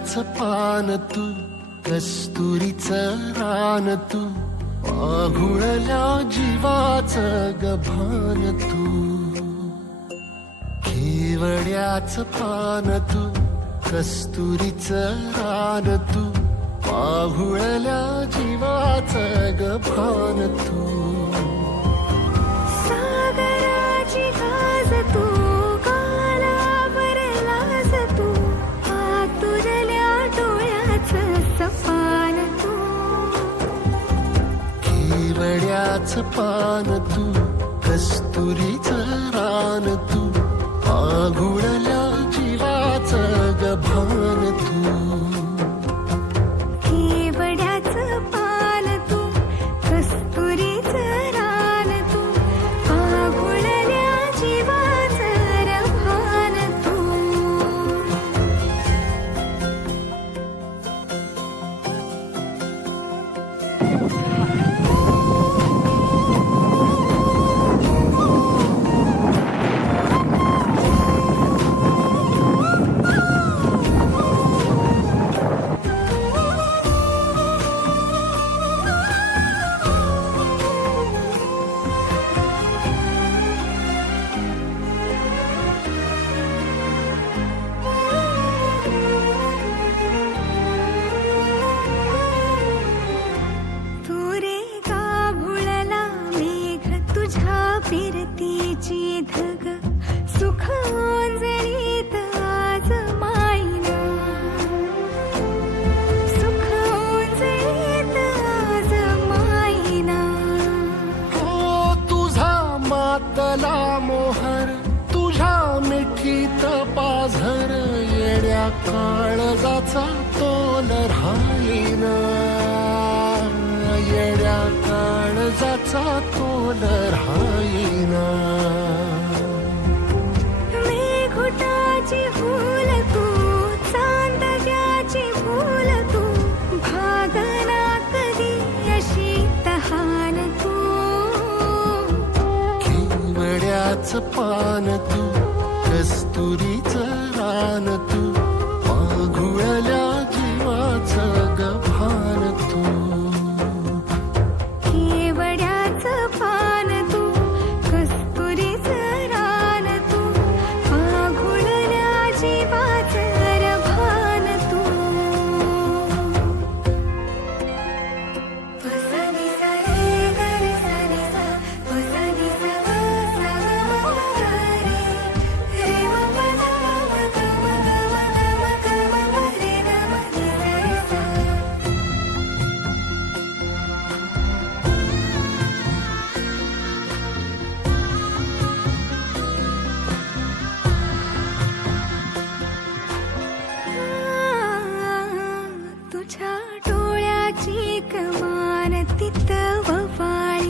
केवड्याचं पान तू, कस्तुरीचं रान तू, आघुळल्या जीवाचं गभान तू. केवड्याचं पान तू, कस्तुरीचं रान तू, आघुळल्या जीवाचं गभान तू. सागराची गाज तू, गालावरलास तू, आतुरल्या डोळ्याचं सपान तू. केवड्याचं पान तू, कस्तुरीचं रान तू, आघुळल्या जीवाचं गभान तू. केवड्याचं पान तू, कस्तुरीचं रान तू, आघुळल्या जीवाचं रभान तू. फिरतीची धग सुख ओंजळीत आज मायना, सुख ओंजळीत आज मायना. हो तुझा मातला मोहर, तुझ्या मिठीत पाझर, येड्या काळजाचा तोल राहीना, येड्या काळजाचा तोल राहीना. मेघुटाची फूल तू, चांदण्याची फूल तू, भागना कधी अशी तहान तू. केवड्याचं पान तू, कस्तुरीचं